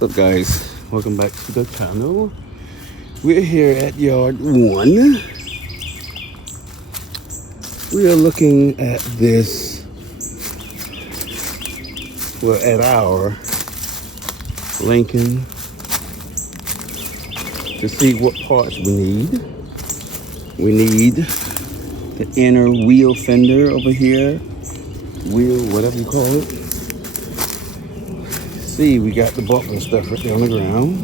What's up, guys? Welcome back to the channel. We're here at yard 1. We are looking at this. We're at our Lincoln to see what parts we need. We need the inner wheel fender over here. Wheel, whatever you call it. See, we got the bumper and stuff right there on the ground.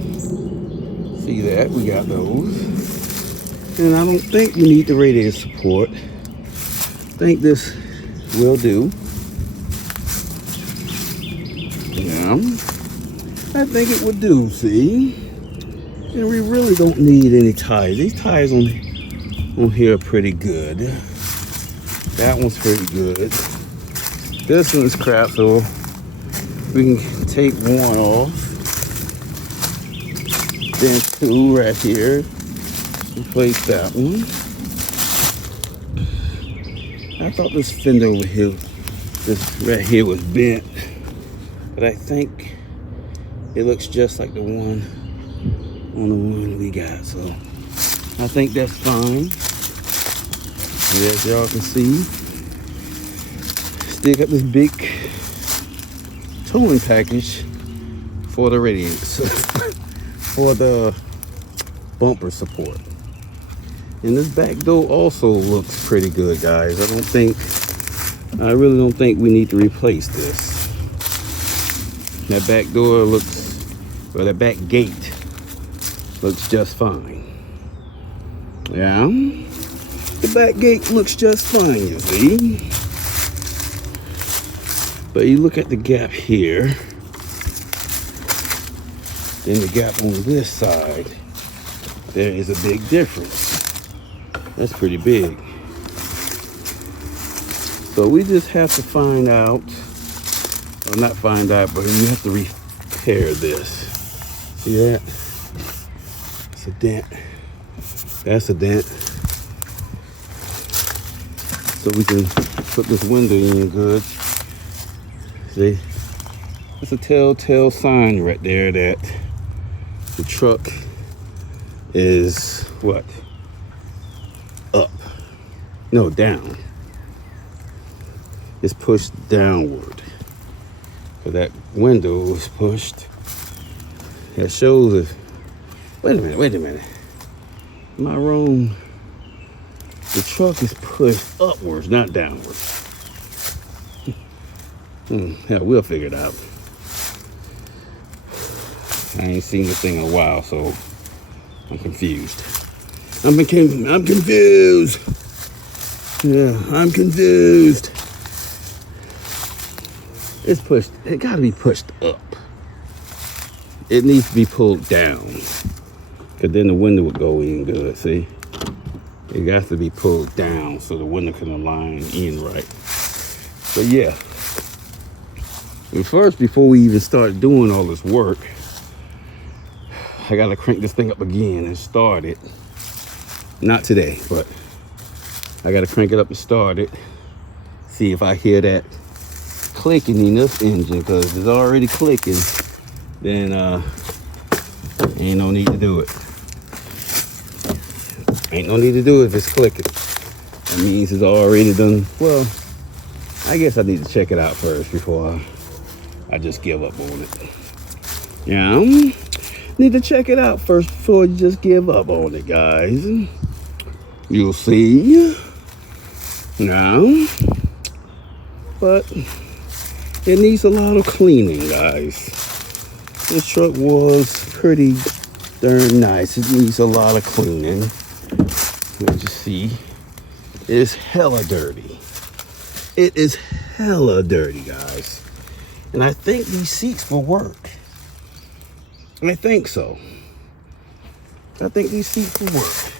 See that? We got those. And I don't think we need the radiator support. I think this will do. Yeah. I think it would do, see? And we really don't need any tires. These tires on here are pretty good. That one's pretty good. This one's crap, so we can take one off. Then 2 right here. Replace that one. I thought this fender over here, this right here was bent. But I think it looks just like the one on the one we got. So I think that's fine. And as y'all can see, still got this big towing package for the radiators, for the bumper support. And this back door also looks pretty good, guys. I really don't think we need to replace this. That back door looks, or that back gate looks just fine. Yeah, the back gate looks just fine, you see. But you look at the gap here, then the gap on this side, there is a big difference. That's pretty big. So we just have to find out, or not find out, but we have to repair this. See that? It's a dent. That's a dent. So we can put this window in good. See? That's a telltale sign right there that the truck is what? Up. No, down. It's pushed downward. So that window is pushed. That shows if, wait a minute. Am I wrong? The truck is pushed upwards, not downwards. Yeah, we'll figure it out. I ain't seen this thing in a while, so I'm confused. I'm confused. Yeah, I'm confused. It's pushed. It gotta be pushed up. It needs to be pulled down, cause then the window would go in good. See, it got to be pulled down so the window can align in right. But yeah. And first, before we even start doing all this work, I gotta crank this thing up again and start it. Not today, but I gotta crank it up and start it. See if I hear that clicking in this engine, because if it's already clicking, then ain't no need to do it. Ain't no need to do it if it's clicking. That means it's already done. Well, I guess I need to check it out first before I just give up on it. Yeah, need to check it out first before you just give up on it, guys. You'll see. Now, but it needs a lot of cleaning, guys. This truck was pretty darn nice. It needs a lot of cleaning. As you see, it's hella dirty. It is hella dirty, guys. And I think these seats will work. I think so. I think these seats will work.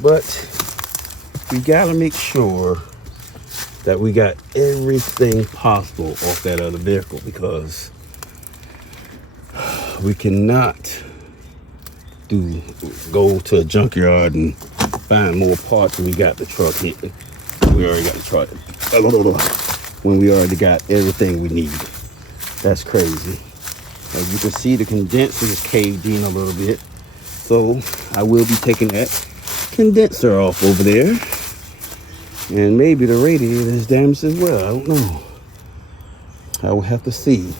But we gotta make sure that we got everything possible off that other vehicle, because we cannot go to a junkyard and find more parts when we got the truck here. We already got the truck. When we already got everything we need. That's crazy. As you can see, the condenser is caved in a little bit. So I will be taking that condenser off over there. And maybe the radiator is damaged as well. I don't know. I will have to see.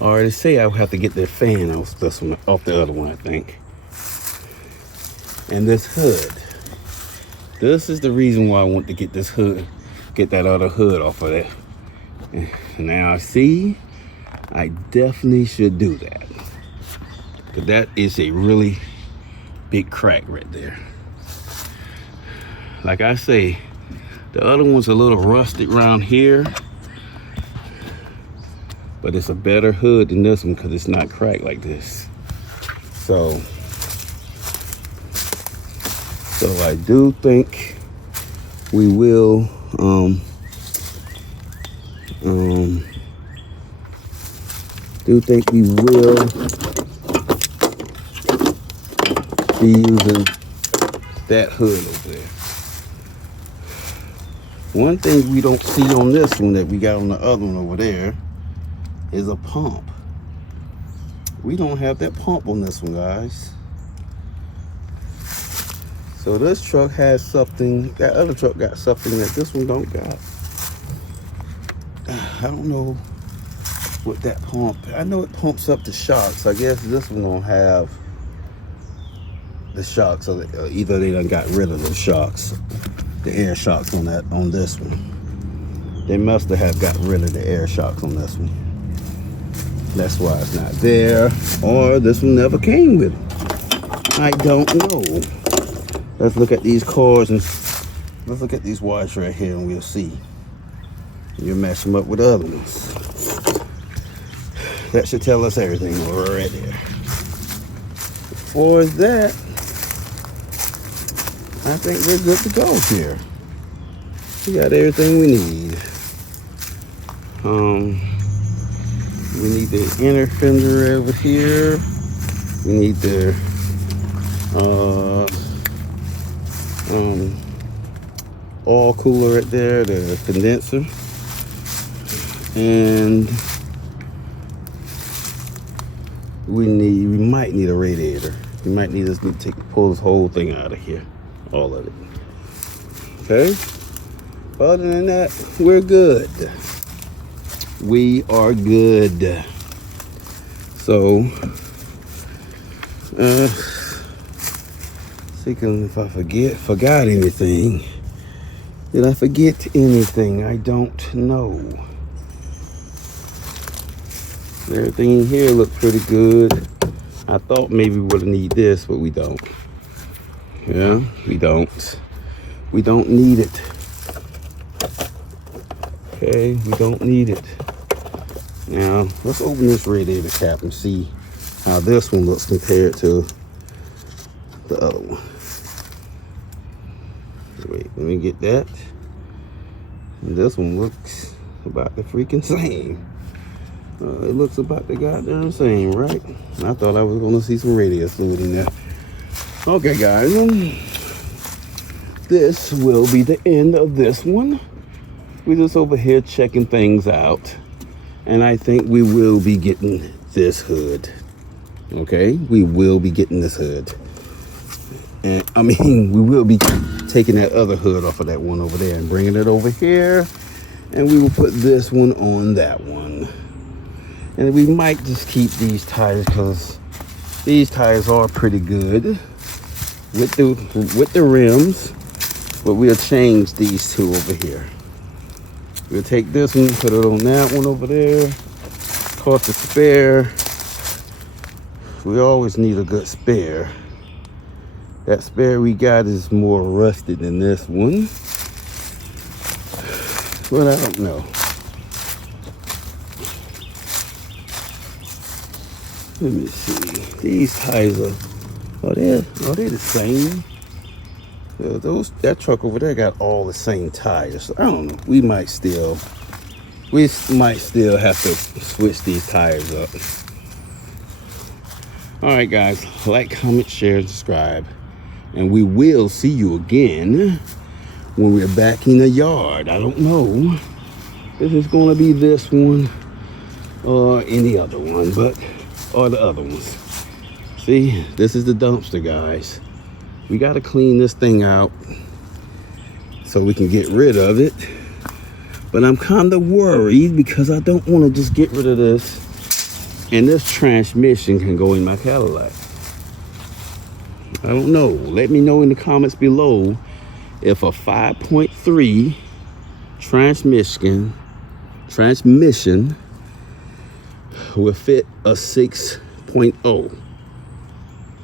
I already say I will have to get the fan off this one, off the other one, I think. And this hood. This is the reason why I want to get this hood, get that other hood off of that. And now I see I definitely should do that. Because that is a really big crack right there. Like I say, the other one's a little rusted around here. But it's a better hood than this one because it's not cracked like this. So I do think we will be using that hood over there. One thing we don't see on this one that we got on the other one over there is a pump. We don't have that pump on this one, guys. So this truck has something, that other truck got something that this one don't got. I don't know what that pump, I know it pumps up the shocks. I guess this one don't have the shocks, so either they done got rid of the shocks, the air shocks on that, on this one. They must have got rid of the air shocks on this one. That's why it's not there, or this one never came with it. I don't know. Let's look at these cars and let's look at these wires right here and we'll see. You'll match them up with the other ones. That should tell us everything right there. For that, I think we're good to go here. We got everything we need. We need the inner fender over here. We need the oil cooler right there, the condenser, and we might need a radiator. We might need to pull this whole thing out of here, all of it. Okay. Other than that, we're good. We are good. So, thinking if I forgot anything. Did I forget anything? I don't know. Everything in here looked pretty good. I thought maybe we would need this, but we don't. Yeah, we don't. We don't need it. Okay, we don't need it. Now, let's open this radiator cap and see how this one looks compared to the other one. Wait, let me get that. And this one looks about the freaking same. It looks about the goddamn same, right? I thought I was going to see some radiator fluid in there. Okay, guys. This will be the end of this one. We're just over here checking things out. And I think we will be getting this hood. Okay? We will be getting this hood. And I mean, we will be taking that other hood off of that one over there and bringing it over here. And we will put this one on that one. And we might just keep these tires because these tires are pretty good with the rims. But we'll change these two over here. We'll take this one, put it on that one over there. Cost a spare. We always need a good spare. That spare we got is more rusted than this one. But I don't know. Let me see. These tires are they the same? That truck over there got all the same tires. So I don't know. We might still have to switch these tires up. All right, guys. Like, comment, share, and subscribe. And we will see you again when we're back in the yard. I don't know if it's gonna be this one or any other one, or the other ones. See, this is the dumpster, guys. We gotta clean this thing out so we can get rid of it. But I'm kind of worried because I don't want to just get rid of this and this transmission can go in my Cadillac. I don't know. Let me know in the comments below if a 5.3 transmission will fit a 6.0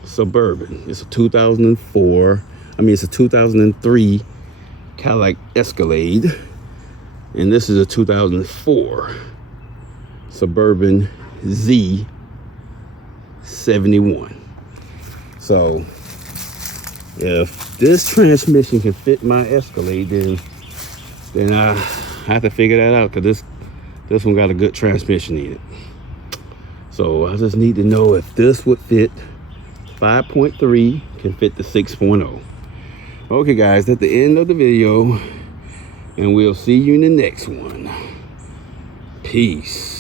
Suburban. It's a 2004, it's a 2003 Cadillac Escalade, and this is a 2004 Suburban Z71. So if this transmission can fit my Escalade, then I have to figure that out, because this one got a good transmission in it. So I just need to know if this would fit 5.3 can fit the 6.0. Okay guys, that's the end of the video, and we'll see you in the next one. Peace.